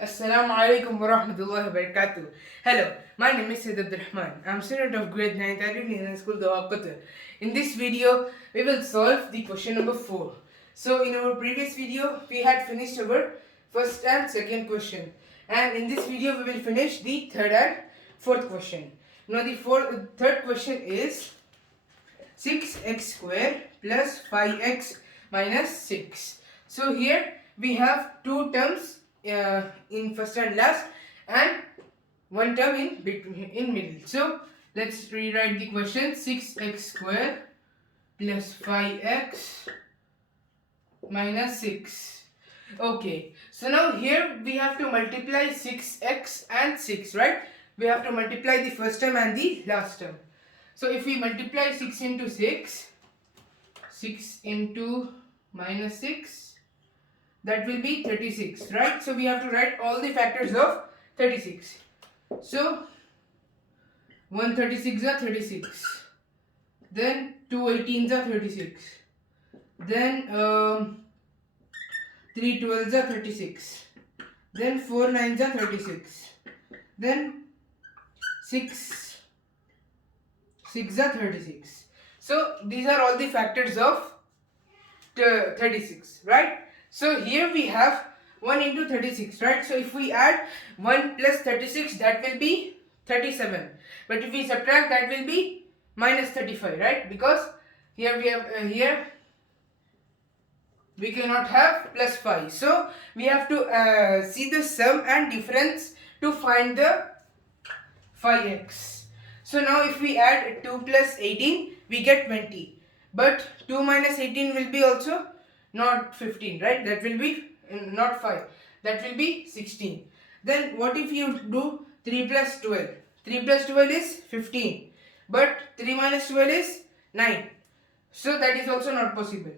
Assalamu alaikum wa rahmatullahi wa barakatuh. Hello, my name is Sayyid Abdurrahman. I am student of grade 9th at Indian School, Doha, Qatar. In this video, we will solve the question number 4. So, in our previous video, we had finished our first and second question. And in this video, we will finish the third and fourth question. Now, the third question is 6x square plus 5x minus 6. So, here we have two terms in first and last and one term in between in middle. So let's rewrite the question. 6x square plus 5x minus 6. Okay, so now here we have to multiply 6x and 6, right? We have to multiply the first term and the last term. So if we multiply 6 into 6, 6 into minus 6, that will be 36, right? So we have to write all the factors of 36. So 136 are 36, then 2 18s are 36, then 3 12s are 36, then 4 9s are 36, then 6 6 are 36. So these are all the factors of 36, right? So here we have 1 into 36, right? So if we add 1 plus 36, that will be 37. But if we subtract, that will be minus 35, right? Because here we have here we cannot have plus 5. So we have to see the sum and difference to find the 5x. So now if we add 2 plus 18, we get 20. But 2 minus 18 will be also not 15, right? That will be not 5. That will be 16. Then what if you do 3 plus 12? 3 plus 12 is 15. But 3 minus 12 is 9. So that is also not possible.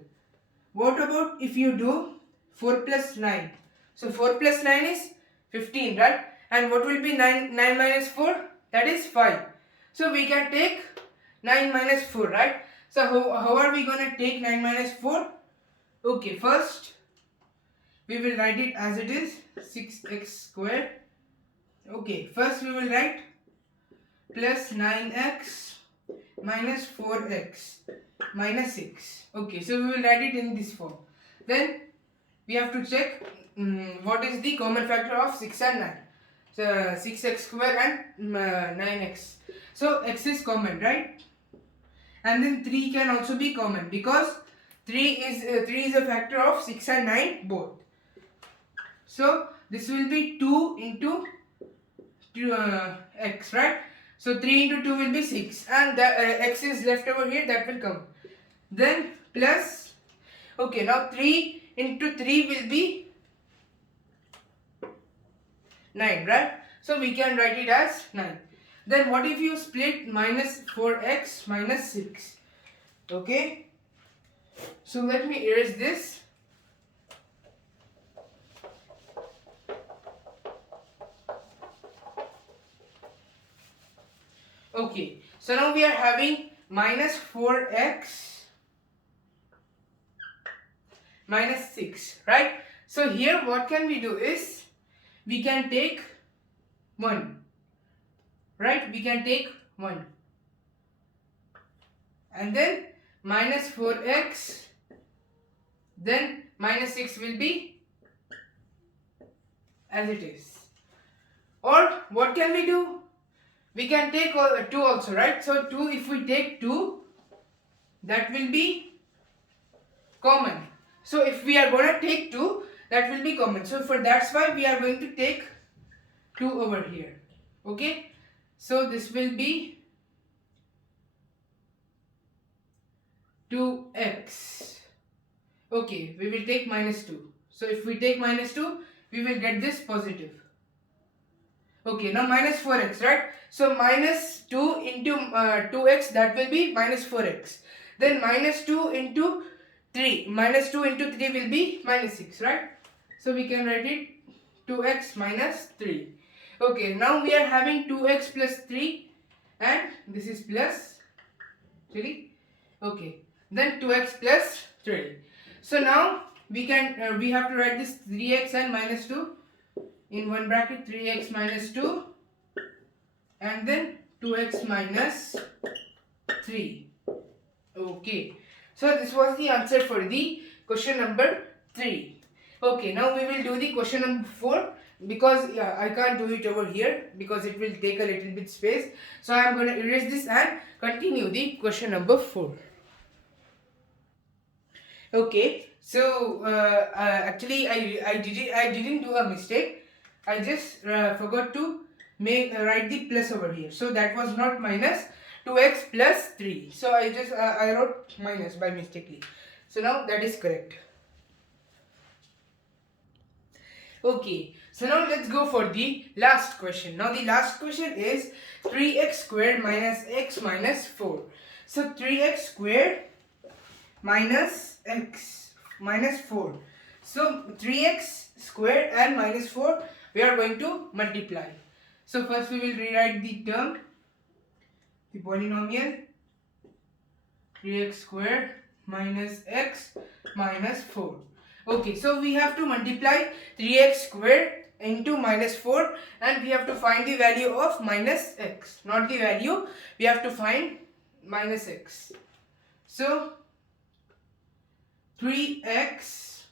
What about if you do 4 plus 9? So 4 plus 9 is 15, right? And what will be 9 minus 4? That is 5. So we can take 9 minus 4, right? So how are we going to take 9 minus 4? Okay, first we will write it as it is, 6x square. Okay, first we will write plus 9x minus 4x minus 6. Okay, so we will write it in this form. Then we have to check what is the common factor of 6 and 9. So 6x square and 9x. So x is common, right? And then 3 can also be common because 3 is a factor of 6 and 9 both. So this will be 2 into x, right? So 3 into 2 will be 6 and the x is left over here, that will come. Then plus, okay, now 3 into 3 will be 9, right? So we can write it as 9. Then what if you split minus 4x minus 6? Okay. So let me erase this. Okay, so now we are having minus 4x minus 6, right? So here what can we do is we can take 1, right? We can take 1 and then minus 4x, then minus 6 will be as it is. Or what can we do? We can take 2 also, right? So 2, if we take 2, that will be common. So if we are going to take 2, that will be common. So that's why we are going to take 2 over here. Okay? So this will be 2x. Okay, we will take minus 2. So if we take minus 2, we will get this positive. Okay, now minus 4x, right? So minus 2 into 2x, that will be minus 4x. Then minus 2 into 3. Minus 2 into 3 will be minus 6, right? So we can write it 2x minus 3. Okay, now we are having 2x plus 3 and this is plus 3. Okay, then 2x plus 3. So now we have to write this 3x and minus 2 in one bracket 3x minus 2 and then 2x minus 3. Okay, so this was the answer for the question number 3. Okay, now we will do the question number 4 because I can't do it over here because it will take a little bit space. So I am going to erase this and continue the question number 4. Okay, so actually I didn't do a mistake. I just forgot to write the plus over here. So that was not minus 2x plus 3. So I just I wrote minus by mistakenly. So now that is correct. Okay, so now let's go for the last question. Now the last question is 3x squared minus x minus 4. So 3x squared minus x minus 4. So 3x squared and minus 4 we are going to multiply. So first we will rewrite the term, the polynomial 3x squared minus x minus 4. Okay, so we have to multiply 3x squared into minus 4 and we have to find the value of minus x, not the value, we have to find minus x. So 3x,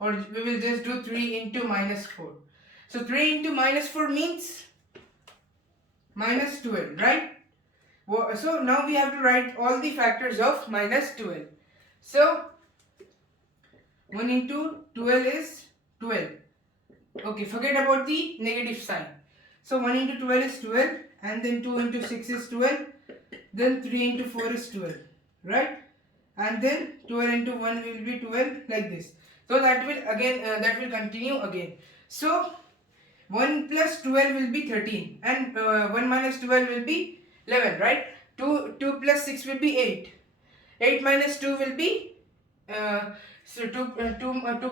or we will just do 3 into minus 4. So 3 into minus 4 means minus 12, right? So now we have to write all the factors of minus 12. So 1 into 12 is 12. Okay, forget about the negative sign. So 1 into 12 is 12 and then 2 into 6 is 12. Then 3 into 4 is 12, right? And then 12 into 1 will be 12 like this. So that will again that will continue again. So 1 plus 12 will be 13 and 1 minus 12 will be 11, right? 2 plus 6 will be 8. 8 minus 2 will be 2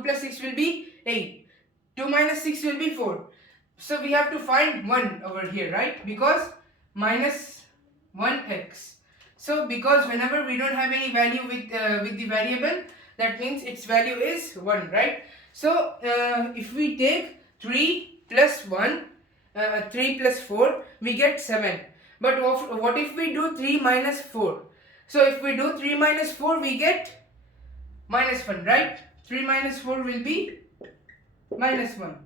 plus 6 will be 8. 2 minus 6 will be 4. So we have to find 1 over here, right? Because minus 1x. So because whenever we don't have any value with the variable, that means its value is 1, right? So if we take 3 plus 1, 3 plus 4, we get 7. But what if we do 3 minus 4? So if we do 3 minus 4, we get minus 1, right? 3 minus 4 will be minus 1.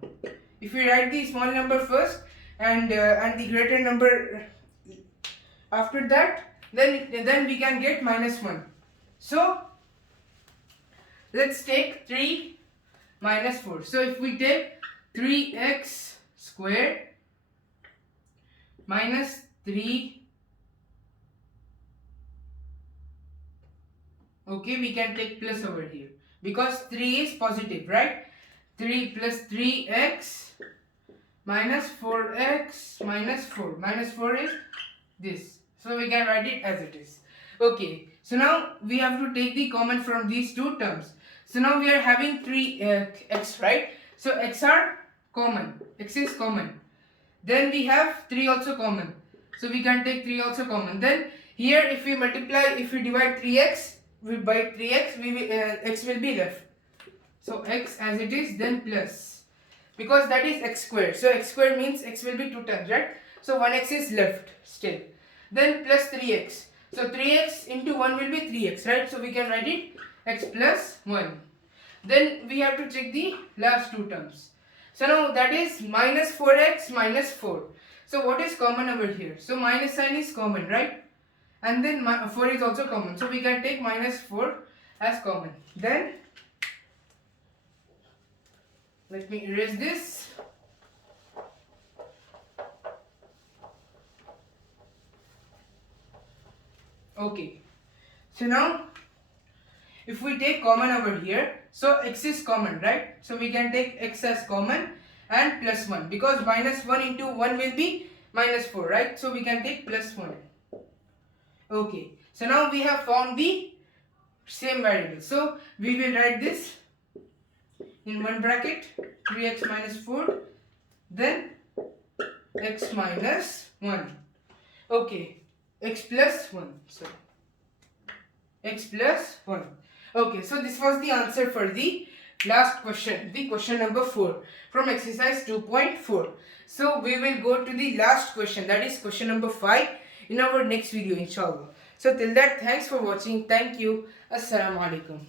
If we write the small number first and the greater number after that, then we can get minus 1. So let's take 3 minus 4. So if we take 3x squared minus 3, okay, we can take plus over here because 3 is positive, right? 3 plus 3x minus 4x minus 4. Minus 4 is this. So we can write it as it is. Okay, so now we have to take the common from these two terms. So now we are having 3x, right? So x are common. X is common. Then we have 3 also common. So we can take 3 also common. Then here if we divide 3x by 3x, x will be left. So x as it is, then plus. Because that is x squared. So x squared means x will be 2 times, right? So 1x is left still. Then plus 3x. So 3x into 1 will be 3x, right? So we can write it x plus 1. Then we have to check the last two terms. So now that is minus 4x minus 4. So what is common over here? So minus sign is common, right? And then 4 is also common. So we can take minus 4 as common. Then let me erase this. Okay, so now if we take common over here, so x is common, right? So we can take x as common and plus 1 because minus 1 into 1 will be minus 4, right? So we can take plus 1. Okay, so now we have found the same variable. So we will write this in one bracket 3x minus 4, then x minus 1. Okay, x plus 1. So x plus 1. Okay, so this was the answer for the last question, the question number 4 from exercise 2.4. So we will go to the last question, that is question number 5 in our next video inshallah. So till that, thanks for watching. Thank you. Assalamu alaikum.